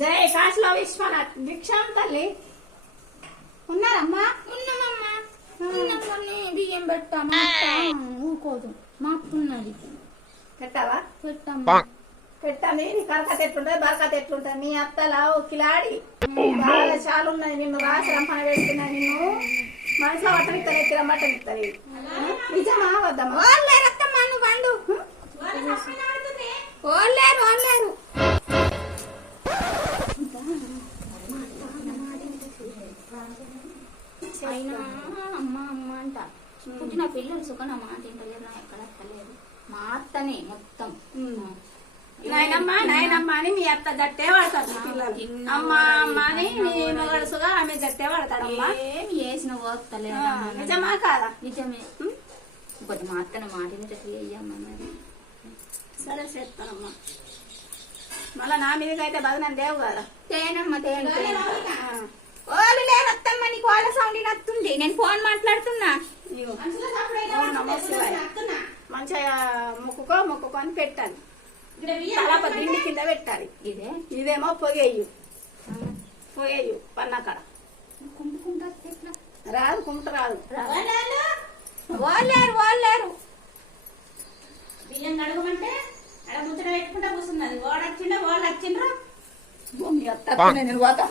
జై కాశీలో విశ్వనాథ్ భిక్షం తల్లి ఉన్నారమ్మా? ఉన్నామమ్మా. బియ్యం పెట్టామా? ఊకోదు మా అప్పున్నది. పెట్టావా? పెట్టమ్మా. పెట్టాను. నీ కరకత ఎట్లుంటది, బరకత ఎట్లుంటది? మీ అత్తలా కిలాడి బాగా చాలా ఉన్నది. నిన్ను రాసి రంపన పెడుతున్నా. నిన్ను మనసులో వట్టనిస్తారు, ఎత్తి రమ్మటనిస్తారు. నిజమా వద్దమ్మా? వాళ్ళేరత్తమ్మా నువ్వు వండు. వాళ్ళేరు వాళ్ళేరు. అయినా అమ్మ అమ్మ అంట పుట్టిన పిల్లలు సుఖన మాట తింటలేరు. నా ఎక్కడ అత్తలేదు. మా అత్తనే మొత్తం. నాయనమ్మా నాయనమ్మ అని మీ అత్త దట్టే వాడతారు పిల్లలు. అమ్మ అమ్మ అని నీ మొగడుసుగా ఆమె దట్టే వాడతాడమ్మా. ఏమి చేసిన పోతలేదు. నిజమా కాదా? నిజమే. కొంచెం మా అత్తనే మాట అయ్యమ్మా. మరి సరే చేస్తానమ్మా. మళ్ళా నా మీదకి అయితే బదనం దేవు కదా. తేనమ్మా తేను. వాళ్ళు లేరత్తమ్మ నీకు వాళ్ళ సౌండ్ నత్తుంది. నేను ఫోన్ మాట్లాడుతున్నా. మంచిగా మొక్కుకో అని పెట్టాలి. తలప దిండి కింద పెట్టాలి. ఇదేమో పొగేయు పన్నక్కడ రాదు. కుంట రాదు. వాళ్ళేరు బియ్యం కడగమంటే అక్కడ ముచ్చట పెట్టుకుంటా కూర్చున్నది. వాడు వచ్చిండే వాళ్ళు వచ్చిండ్రు. నేను పోతా.